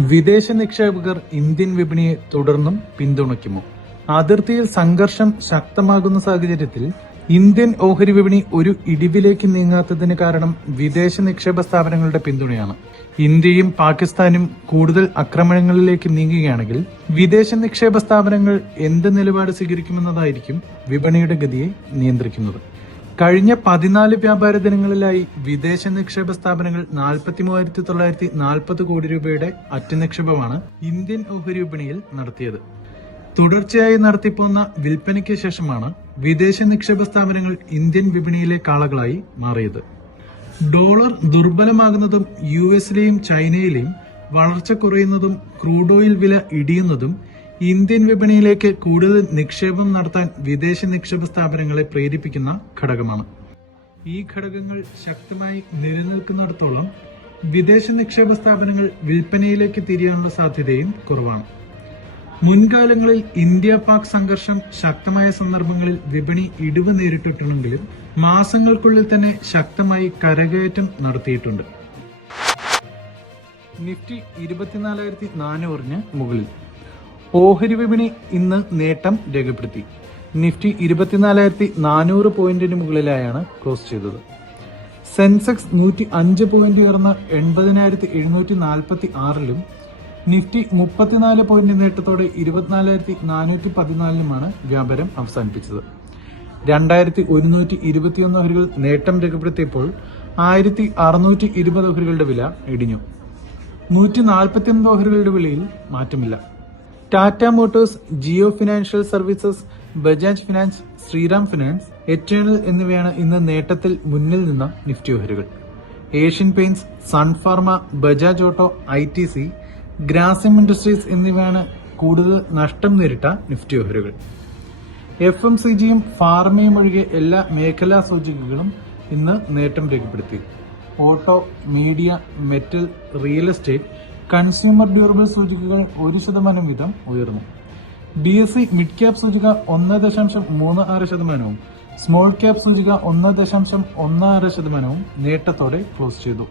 വിദേശ നിക്ഷേപകർ ഇന്ത്യൻ വിപണിയെ തുടർന്നും പിന്തുണയ്ക്കുമോ? അതിർത്തിയിൽ സംഘർഷം ശക്തമാകുന്ന സാഹചര്യത്തിൽ ഇന്ത്യൻ ഓഹരി വിപണി ഒരു ഇടിവിലേക്ക് നീങ്ങാത്തതിന് കാരണം വിദേശ നിക്ഷേപ സ്ഥാപനങ്ങളുടെ പിന്തുണയാണ്. ഇന്ത്യയും പാകിസ്ഥാനും കൂടുതൽ ആക്രമണങ്ങളിലേക്ക് നീങ്ങുകയാണെങ്കിൽ വിദേശ നിക്ഷേപ സ്ഥാപനങ്ങൾ എന്ത് നിലപാട് സ്വീകരിക്കുമെന്നതായിരിക്കും വിപണിയുടെ ഗതിയെ നിയന്ത്രിക്കുന്നത്. കഴിഞ്ഞ പതിനാല് വ്യാപാര ദിനങ്ങളിലായി വിദേശ നിക്ഷേപ സ്ഥാപനങ്ങൾ നാൽപ്പത്തി മൂവായിരത്തി തൊള്ളായിരത്തി നാൽപ്പത് കോടി രൂപയുടെ അറ്റനിക്ഷേപമാണ് ഇന്ത്യൻ ഓഹരി വിപണിയിൽ നടത്തിയത്. തുടർച്ചയായി നടത്തിപ്പോന്ന വിൽപ്പനയ്ക്ക് ശേഷമാണ് വിദേശ നിക്ഷേപ സ്ഥാപനങ്ങൾ ഇന്ത്യൻ വിപണിയിലെ കാളകളായി മാറിയത്. ഡോളർ ദുർബലമാകുന്നതും യു എസിലെയും ചൈനയിലെയും വളർച്ച കുറയുന്നതും ക്രൂഡ് ഓയിൽ വില ഇടിയുന്നതും ഇന്ത്യൻ വിപണിയിലേക്ക് കൂടുതൽ നിക്ഷേപം നടത്താൻ വിദേശ നിക്ഷേപ സ്ഥാപനങ്ങളെ പ്രേരിപ്പിക്കുന്ന ഘടകമാണ്. ഈ ഘടകങ്ങൾ ശക്തമായി നിലനിൽക്കുന്നിടത്തോളം വിദേശ നിക്ഷേപ സ്ഥാപനങ്ങൾ വിൽപ്പനയിലേക്ക് തിരിയാനുള്ള സാധ്യതയും കുറവാണ്. മുൻകാലങ്ങളിൽ ഇന്ത്യ പാക് സംഘർഷം ശക്തമായ സന്ദർഭങ്ങളിൽ വിപണി ഇടിവ് നേരിട്ടിട്ടുണ്ടെങ്കിലും മാസങ്ങൾക്കുള്ളിൽ തന്നെ ശക്തമായി കരകയറ്റം നടത്തിയിട്ടുണ്ട്. നിഫ്റ്റി ഇരുപത്തിനാലായിരത്തി നാനൂറിന് മുകളിൽ. ഓഹരി വിപണി ഇന്ന് നേട്ടം രേഖപ്പെടുത്തി. നിഫ്റ്റി ഇരുപത്തിനാലായിരത്തി നാനൂറ് പോയിന്റിന് മുകളിലായാണ് ക്ലോസ് ചെയ്തത്. സെൻസെക്സ് നൂറ്റി അഞ്ച് പോയിന്റ് ഉയർന്ന എൺപതിനായിരത്തി എഴുന്നൂറ്റി നാൽപ്പത്തി ആറിലും നിഫ്റ്റി മുപ്പത്തിനാല് പോയിന്റ് നേട്ടത്തോടെ ഇരുപത്തിനാലായിരത്തി നാനൂറ്റി പതിനാലിലുമാണ് വ്യാപാരം അവസാനിപ്പിച്ചത്. രണ്ടായിരത്തി ഒരുന്നൂറ്റി ഇരുപത്തിയൊന്ന് ഓഹരികൾ നേട്ടം രേഖപ്പെടുത്തിയപ്പോൾ ആയിരത്തി അറുന്നൂറ്റി ഇരുപത് ഓഹരികളുടെ വില ഇടിഞ്ഞു. നൂറ്റി നാൽപ്പത്തിയൊൻപത് ഓഹരികളുടെ വിലയിൽ മാറ്റമില്ല. Tata motors Jio financial services Bajaj finance Shriram finance Eternal എന്നിവയാണ് ഇന്ന് നേട്ടത്തിൽ മുന്നിൽ നിന്ന നിഫ്റ്റി ഓഹരികൾ. Asian Paints Sun Pharma Bajaj auto I T C Grasim industries എന്നിവയാണ് കൂടുതൽ നഷ്ടം നേരിട്ട നിഫ്റ്റി ഓഹരികൾ. എഫ് എം സി ജിയും ഫാർമയും ഒഴികെ എല്ലാ മേഖലാ സൂചികകളും ഇന്ന് നേട്ടം രേഖപ്പെടുത്തി. Auto media metal real estate consumer durable സൂചികകൾ ഒരു ശതമാനം വീതം ഉയർന്നു. B S E mid cap സൂചിക ഒന്ന് ദശാംശം മൂന്ന് ആറ് ശതമാനവും സ്മോൾ ക്യാപ് സൂചിക ഒന്ന് ദശാംശം ഒന്ന് ആറ് ശതമാനവും നേട്ടത്തോടെ ക്ലോസ് ചെയ്തു.